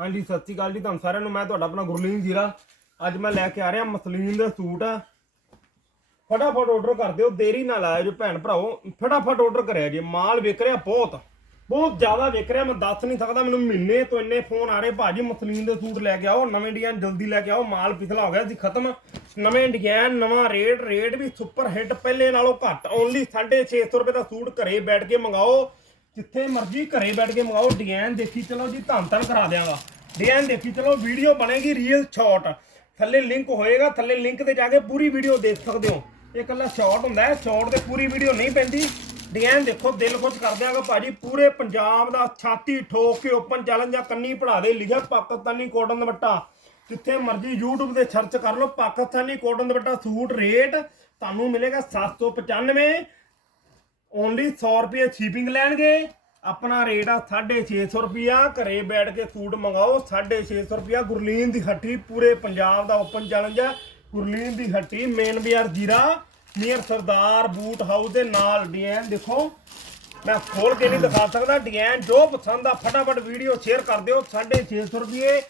ਹਾਂਜੀ, ਸਤਿ ਸ਼੍ਰੀ ਅਕਾਲ ਜੀ ਤੁਹਾਨੂੰ ਸਾਰਿਆਂ ਨੂੰ। ਮੈਂ ਤੁਹਾਡਾ ਆਪਣਾ ਗੁਰਲੀਨ ਜੀਰਾ। ਅੱਜ ਮੈਂ ਲੈ ਕੇ ਆ ਰਿਹਾ ਮਸਲੀਨ ਦਾ ਸੂਟ। ਆ ਫਟਾਫਟ ਆਰਡਰ ਕਰ ਦਿਓ, ਦੇਰੀ ਨਾਲ ਲਾਇਓ ਜੀ ਭੈਣ ਭਰਾਓ ਫਟਾਫਟ ਆਰਡਰ ਕਰਿਆ ਜੀ, ਮਾਲ ਵਿਕ ਰਿਹਾ ਬਹੁਤ। ਬਹੁਤ ਜ਼ਿਆਦਾ ਵਿਕ ਰਿਹਾ, ਮੈਂ ਦੱਸ ਨਹੀਂ ਸਕਦਾ, ਮੈਨੂੰ ਮਹੀਨੇ ਤੋਂ ਇੰਨੇ ਫੋਨ ਆ ਰਹੇ। ਭਾਜੀ, ਮਸਲੀਨ ਦੇ ਸੂਟ ਲੈ ਕੇ ਆਓ, ਨਵੇਂ ਡਿਜ਼ਾਈਨ ਜਲਦੀ ਲੈ ਕੇ ਆਓ, ਮਾਲ ਪਿਛਲਾ ਹੋ ਗਿਆ ਸੀ ਖਤਮ। ਨਵੇਂ ਡਿਜ਼ਾਈਨ ਨਵਾਂ ਰੇਟ ਰੇਟ ਵੀ ਸੁਪਰ ਹਿੱਟ ਪਹਿਲੇ ਨਾਲੋਂ ਘੱਟ ਓਨਲੀ 650 ਰੁਪਏ ਦਾ ਸੂਟ ਘਰੇ ਬੈਠ ਕੇ ਮੰਗਾਓ। ਜਿੱਥੇ ਮਰਜ਼ੀ ਘਰੇ ਬੈਠ ਕੇ ਮੰਗਾਓ, ਡਿਜ਼ਾਈਨ ਦੇਖੀ ਚਲੋ ਜੀ, ਧੰਨ ਧੰਨ ਕਰਾ ਦਿਆਂਗਾ। ਡਿਜ਼ਾਈਨ ਦੇਖੀ ਚਲੋ, ਵੀਡੀਓ ਬਣੇਗੀ ਰੀਅਲ ਸ਼ਾਟ ਥੱਲੇ ਲਿੰਕ ਹੋਏਗਾ, ਥੱਲੇ ਲਿੰਕ ਤੇ ਜਾ ਕੇ ਪੂਰੀ ਵੀਡੀਓ ਦੇਖ ਸਕਦੇ ਹੋ। ਇਹ ਇਕੱਲਾ ਸ਼ਾਟ ਹੁੰਦਾ ਹੈ ਸ਼ਾਟ ਤੇ ਪੂਰੀ ਵੀਡੀਓ ਨਹੀਂ ਪੈਂਦੀ। ਡਿਜ਼ਾਈਨ ਦੇਖੋ, ਦਿਲ ਖੁਸ਼ ਕਰ ਦਿਆਂਗਾ ਭਾਜੀ, ਪੂਰੇ ਪੰਜਾਬ ਦਾ ਛਾਤੀ ਠੋਕ ਕੇ ਓਪਨ ਚੈਲੰਜ ਜਾਂ ਕੰਨੀ ਪੜਾ ਦੇ, ਲਿਖਿਆ ਪਾਕਿਸਤਾਨੀ ਕੋਟਨ ਦੁਪੱਟਾ। ਜਿੱਥੇ ਮਰਜ਼ੀ YouTube ਤੇ ਸਰਚ ਕਰ ਲਓ, Pakistani cotton dupatta suit rate ਤੁਹਾਨੂੰ ਮਿਲੇਗਾ 795 ਓਨਲੀ 100 ਰੁਪਏ ਸ਼ਿਪਿੰਗ ਲੈਣਗੇ। ਆਪਣਾ ਰੇਟ ਆ 650 ਰੁਪਿਆ ਘਰੇ ਬੈਠ ਕੇ ਸੂਟ ਮੰਗਾਓ 650 ਰੁਪਿਆ ਗੁਰਲੀਨ ਦੀ ਹੱਟੀ ਪੂਰੇ ਪੰਜਾਬ ਦਾ ਓਪਨ ਚੈਲੰਜ ਹੈ ਗੁਰਲੀਨ ਦੀ ਹੱਟੀ ਮੇਨ ਬਾਜ਼ਾਰ ਜੀਰਾ ਨੀਅਰ ਸਰਦਾਰ ਬੂਟ ਹਾਊਸ ਦੇ ਨਾਲ ਡਿਜ਼ਾਈਨ ਦੇਖੋ। ਮੈਂ ਖੋਲ ਕੇ ਨਹੀਂ ਦਿਖਾ ਸਕਦਾ। ਡਿਜ਼ਾਈਨ ਜੋ ਪਸੰਦ ਆ, ਫਟਾਫਟ ਵੀਡੀਓ ਸ਼ੇਅਰ ਕਰ ਦਿਓ। 650 ਰੁਪਏ।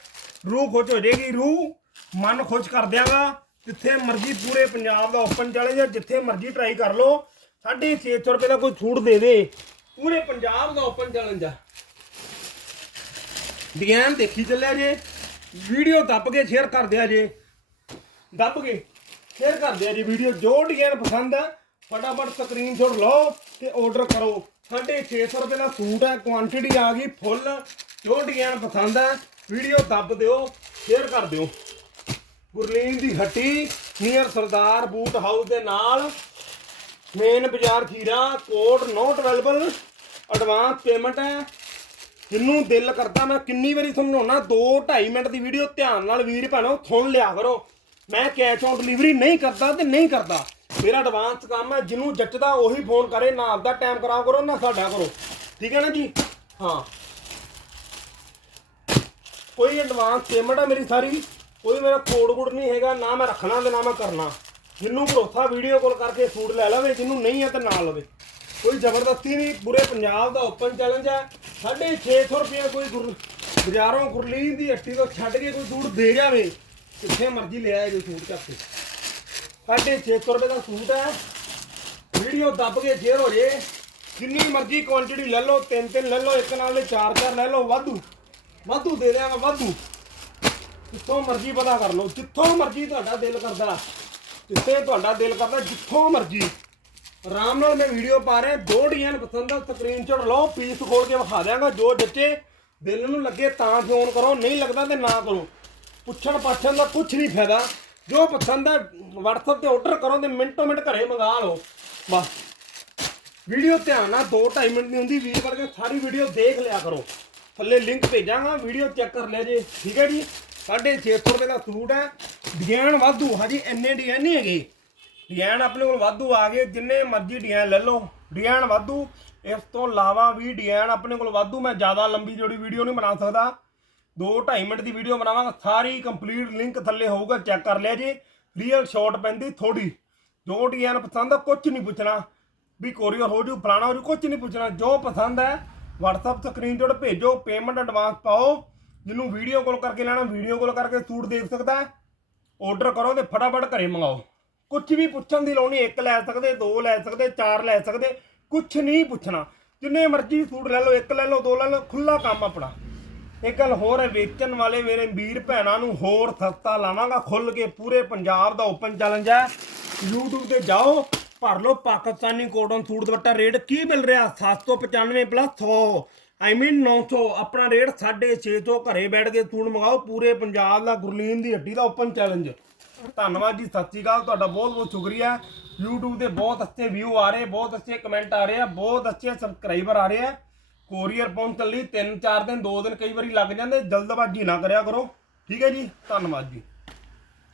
ਰੂਹ ਖੁਸ਼ ਹੋ ਜਾਏਗੀ, ਰੂਹ। ਮਨ ਖੁਸ਼ ਕਰ ਦਿਆਂਗਾ। ਜਿੱਥੇ ਮਰਜ਼ੀ ਪੂਰੇ ਪੰਜਾਬ ਦਾ ਓਪਨ ਚੈਲੰਜ ਹੈ ਜਿੱਥੇ ਮਰਜ਼ੀ ਟਰਾਈ ਕਰ ਲਓ। 650 ਰੁਪਏ ਦਾ ਕੋਈ ਛੂਟ ਦੇ ਦੇ। ਪੂਰੇ ਪੰਜਾਬ ਦਾ ਓਪਨ ਚੈਲੰਜ ਆ ਡਿਜ਼ਾਈਨ ਦੇਖੀ ਚੱਲਿਆ ਜੇ। ਵੀਡੀਓ ਦੱਬ ਕੇ ਸ਼ੇਅਰ ਕਰ ਦਿਆ ਜੇ। ਦੱਬ ਕੇ ਸ਼ੇਅਰ ਕਰ ਦਿਆ ਜੀ ਵੀਡੀਓ ਜੋ ਡਿਜ਼ਾਈਨ ਪਸੰਦ ਆ, ਫਟਾਫਟ ਸਕਰੀਨਸ਼ਾਟ ਲਓ ਤੇ ਆਰਡਰ ਕਰੋ। 650 ਰੁਪਏ ਦਾ ਸੂਟ ਹੈ ਕੁਆਂਟੀਟੀ ਆ ਗਈ ਫੁੱਲ ਜੋ ਡਿਜ਼ਾਈਨ ਪਸੰਦ ਆ ਵੀਡੀਓ ਦੱਬ ਦਿਓ ਸ਼ੇਅਰ ਕਰ ਦਿਓ। ਗੁਰਲੀਨ ਦੀ ਹੱਟੀ ਨੀਅਰ ਸਰਦਾਰ ਬੂਟ ਹਾਊਸ ਦੇ ਨਾਲ। ਮੇਨ ਬਾਜ਼ਾਰ ਖੀਰਾ code not available advance payment ਹੈ। ਜਿੰਨੂੰ ਦਿਲ ਕਰਦਾ ਮੈਂ ਕਿੰਨੀ ਵਾਰੀ ਸਮਝਾਉਣਾ 2 2.5 ਮਿੰਟ ਦੀ ਵੀਡੀਓ ਧਿਆਨ ਨਾਲ ਵੀਰ ਭੈਣੋ, ਸੁਣ ਲਿਆ ਕਰੋ। ਮੈਂ ਕੈਸ਼ ਔਨ ਡਿਲੀਵਰੀ ਨਹੀਂ ਕਰਦਾ ਤੇ ਨਹੀਂ ਕਰਦਾ। ਮੇਰਾ ਐਡਵਾਂਸ ਕੰਮ ਹੈ ਜਿਹਨੂੰ ਜੱਟਦਾ ਉਹੀ ਫੋਨ ਕਰੇ, ਨਾ ਆਪਦਾ ਟਾਈਮ ਕਰਾਓ ਕਰੋ, ਨਾ ਸਾਡਾ ਕਰੋ। ਠੀਕ ਹੈ ਨਾ ਜੀ? ਹਾਂ। ਕੋਈ ਐਡਵਾਂਸ ਪੇਮੈਂਟ ਹੈ ਮੇਰੀ ਸਾਰੀ। ਕੋਈ ਮੇਰਾ ਕੋਡ ਕੋਡ ਨਹੀਂ ਹੈਗਾ, ਨਾ ਮੈਂ ਰੱਖਣਾ ਤੇ ਨਾ ਮੈਂ ਕਰਨਾ। ਜਿੰਨੂੰ ਭਰੋਸਾ ਵੀਡੀਓ ਕਾਲ ਕਰਕੇ ਸੂਟ ਲੈ ਲਵੇ ਜਿਹਨੂੰ ਨਹੀਂ ਹੈ ਤੇ ਨਾ ਲਵੇ। ਕੋਈ ਜ਼ਬਰਦਸਤੀ ਨਹੀਂ, ਪੂਰੇ ਪੰਜਾਬ ਦਾ ਓਪਨ ਚੈਲੰਜ ਹੈ 650 ਰੁਪਏ ਕੋਈ ਗੁਰ ਬਾਜ਼ਾਰੋਂ ਗੁਰਲੀਨ ਦੀ ਹੱਟੀ ਤੋਂ ਛੱਡ ਕੇ ਕੋਈ ਸੂਟ ਦੇ ਜਾਵੇ ਕਿੱਥੇ ਮਰਜ਼ੀ ਲੈ ਆਏ ਜੋ ਸੂਟ ਚੱਕ ਕੇ। 650 ਰੁਪਏ ਦਾ ਸੂਟ ਹੈ ਵੀਡੀਓ ਦੱਬ ਕੇ ਸ਼ੇਅਰ ਹੋ ਜੇ। ਜਿੰਨੀ ਮਰਜ਼ੀ ਕੁਆਂਟੀਟੀ ਲੈ ਲਓ, ਤਿੰਨ ਤਿੰਨ ਲੈ ਲਓ, ਇੱਕ ਨਾਲ ਦੇ ਚਾਰ ਚਾਰ ਲੈ ਲਓ, ਵਾਧੂ। ਵਾਧੂ ਦੇ ਦਿਆਂਗਾ ਵਾਧੂ। ਜਿੱਥੋਂ ਮਰਜ਼ੀ ਪਤਾ ਕਰ ਲਓ, ਜਿੱਥੋਂ ਮਰਜ਼ੀ ਤੁਹਾਡਾ ਦਿਲ ਕਰਦਾ। ਜਿੱਥੇ ਤੁਹਾਡਾ ਦਿਲ ਕਰਦਾ, ਜਿੱਥੋਂ ਮਰਜ਼ੀ। ਆਰਾਮ ਨਾਲ ਮੈਂ ਵੀਡੀਓ ਪਾ ਰਿਹਾ ਦੋ ਡਿਜ਼ਾਈਨ ਪਸੰਦ ਆ ਸਕਰੀਨਸ਼ਾਟ ਲਓ ਪੀਸ ਖੋਲ ਕੇ ਵਿਖਾ ਦਿਆਂਗਾ, ਜੋ ਜੱਚੇ ਦਿਲ ਨੂੰ ਲੱਗੇ ਤਾਂ ਫੋਨ ਕਰੋ, ਨਹੀਂ ਲੱਗਦਾ ਤੇ ਨਾ ਕਰੋ। ਪੁੱਛਣ ਪਾਛਣ ਦਾ ਕੁਝ ਨਹੀਂ ਫਾਇਦਾ। ਜੋ ਪਸੰਦ ਹੈ WhatsApp ਤੇ ਆਰਡਰ ਕਰੋ ਤੇ ਮਿੰਟੋ ਮਿੰਟ ਘਰੇ ਮੰਗਾ ਲਓ। ਬਸ। ਵੀਡੀਓ ਧਿਆਨ ਨਾਲ 2.5 ਮਿੰਟ ਦੀ ਹੁੰਦੀ ਵੀਰ ਕਰਕੇ ਸਾਰੀ ਵੀਡੀਓ ਦੇਖ ਲਿਆ ਕਰੋ। ਥੱਲੇ ਲਿੰਕ ਭੇਜਾਂਗਾ ਵੀਡੀਓ ਚੈੱਕ ਕਰ ਲਿਆ ਜੇ। ਠੀਕ ਹੈ ਜੀ? 650 ਰੁਪਏ ਦਾ ਸੂਟ ਹੈ। ਡਿਜ਼ਾਈਨ ਵਾਧੂ, ਹਾਂਜੀ ਇੰਨੇ ਡਿਜ਼ਾਈਨ ਨਹੀਂ ਹੈਗੇ। ਡਿਜ਼ਾਈਨ ਆਪਣੇ ਕੋਲ ਵਾਧੂ ਆ ਗਏ, ਜਿੰਨੇ ਮਰਜ਼ੀ ਡਿਜ਼ਾਈਨ ਲੈ ਲਓ। ਡਿਜ਼ਾਈਨ ਵਾਧੂ, ਇਸ ਤੋਂ ਇਲਾਵਾ ਵੀ ਡਿਜ਼ਾਈਨ ਆਪਣੇ ਕੋਲ ਵਾਧੂ, ਮੈਂ ਜ਼ਿਆਦਾ ਲੰਬੀ ਜੋੜੀ ਵੀਡੀਓ ਨਹੀਂ ਬਣਾ ਸਕਦਾ। 2.5 ਮਿੰਟ ਦੀ ਵੀਡੀਓ ਬਣਾਵਾਂਗਾ, ਸਾਰੀ ਕੰਪਲੀਟ ਲਿੰਕ ਥੱਲੇ ਹੋਊਗਾ ਚੈੱਕ ਕਰ ਲਿਆ ਜੀ। ਰੀਅਲ ਸ਼ਾਟ ਪੈਂਦੀ ਥੋੜੀ ਜੋ ਡਿਜ਼ਾਈਨ ਪਸੰਦ ਆ ਕੁਝ ਨਹੀਂ ਪੁੱਛਣਾ। ਵੀ ਕੋਰੀਅਰ ਹੋ ਜੂ, ਫਲਾਣਾ ਹੋ ਜੂ ਕੁਝ ਨਹੀਂ ਪੁੱਛਣਾ। ਜੋ ਪਸੰਦ ਹੈ, WhatsApp ਸਕਰੀਨਸ਼ਾਟ ਭੇਜੋ ਪੇਮੈਂਟ ਐਡਵਾਂਸ ਪਾਓ। ਜਿਹਨੂੰ ਵੀਡੀਓ ਕਾਲ ਕਰਕੇ ਲੈਣਾ ਵੀਡੀਓ ਕਾਲ ਕਰਕੇ ਸੂਟ ਦੇਖ ਸਕਦਾ ਹੈ। ਆਰਡਰ ਕਰੋ ਤੇ ਫਟਾਫਟ ਘਰੇ ਮੰਗਾਓ। ਕੁਝ ਵੀ ਪੁੱਛਣ ਦੀ ਲੋੜ ਨਹੀਂ, ਇੱਕ ਲੈ ਸਕਦੇ, ਦੋ ਲੈ ਸਕਦੇ, ਚਾਰ ਲੈ ਸਕਦੇ ਕੁਝ ਨਹੀਂ ਪੁੱਛਣਾ। ਜਿੰਨੇ ਮਰਜ਼ੀ ਸੂਟ ਲੈ ਲਓ, ਇੱਕ ਲੈ ਲਓ, ਦੋ ਲੈ ਲਓ ਖੁੱਲਾ ਕੰਮ ਆਪਣਾ। ਇੱਕ ਗੱਲ ਹੋਰ ਹੈ, ਵੇਚਣ ਵਾਲੇ ਮੇਰੇ ਵੀਰ ਭੈਣਾਂ ਨੂੰ ਹੋਰ ਸਸਤਾ ਲਾਵਾਂਗਾ ਖੁੱਲ ਕੇ ਪੂਰੇ ਪੰਜਾਬ ਦਾ ਓਪਨ ਚੈਲੰਜ ਹੈ। YouTube ਤੇ ਜਾਓ, ਭਰ ਲਓ Pakistani cotton suit dupatta rate ਕੀ ਮਿਲ ਰਿਹਾ? 795 ਪਲੱਸ 100 ਆਈ ਮੀਨ 900 ਆਪਣਾ ਰੇਟ 650 ਘਰੇ ਬੈਠ ਕੇ ਸੂਟ ਮੰਗਾਓ, ਪੂਰੇ ਪੰਜਾਬ ਦਾ ਗੁਰਲੀਨ ਦੀ ਹੱਡੀ ਦਾ ਓਪਨ ਚੈਲੰਜ ਧੰਨਵਾਦ ਜੀ, ਸਤਿ ਸ਼੍ਰੀ ਅਕਾਲ, ਤੁਹਾਡਾ ਬਹੁਤ ਬਹੁਤ ਸ਼ੁਕਰੀਆ। YouTube ਤੇ ਬਹੁਤ ਅੱਛੇ ਵਿਊ ਆ ਰਹੇ, ਬਹੁਤ ਅੱਛੇ ਕਮੈਂਟ ਆ ਰਹੇ ਆ, ਬਹੁਤ ਅੱਛੇ ਸਬਸਕ੍ਰਾਈਬਰ ਆ ਰਹੇ ਆ। ਕੋਰੀਅਰ ਪਹੁੰਚਣ ਲਈ 3-4 ਦਿਨ 2 ਦਿਨ ਕਈ ਵਾਰੀ ਲੱਗ ਜਾਂਦੇ, ਜਲਦਬਾਜ਼ੀ ਨਾ ਕਰਿਆ ਕਰੋ। ਠੀਕ ਹੈ ਜੀ, ਧੰਨਵਾਦ ਜੀ।